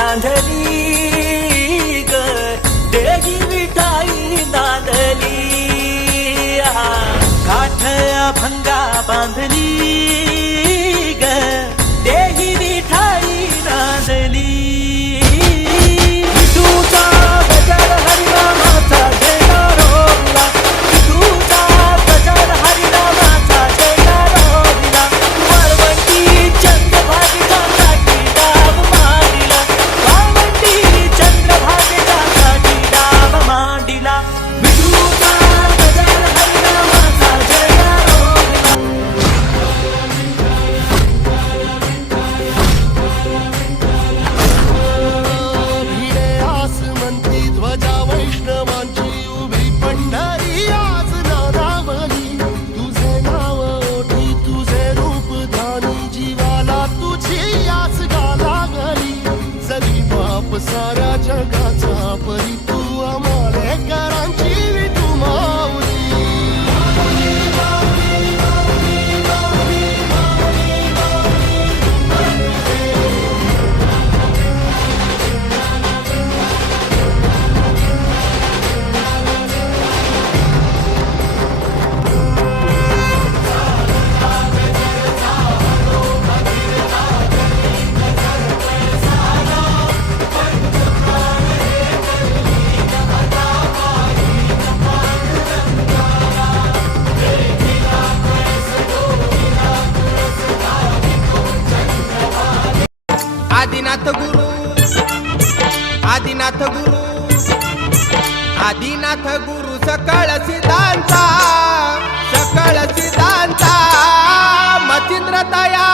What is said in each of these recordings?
सांधली ग. देगी विठाई नांदली. काठ भंगा बांधली. não आदिनाथ गुरु आदिनाथ गुरु सकळ सिद्धांता सकळ सिद्धांता मचिंद्र तया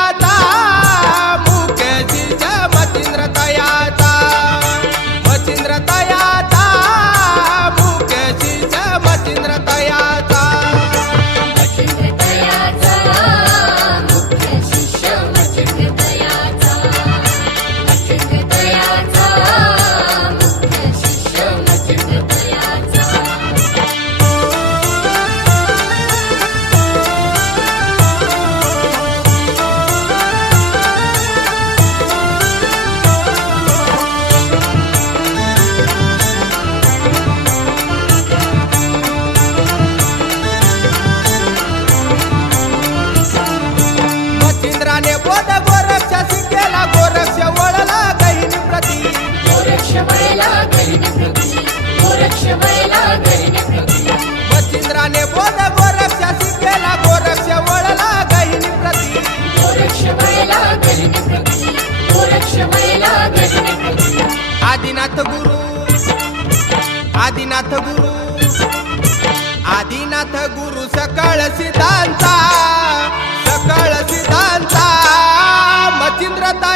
आदिनाथ गुरु आदिनाथ गुरु आदिनाथ गुरु सकळ सिद्धांता सकळ सिद्धांता मचिंद्रता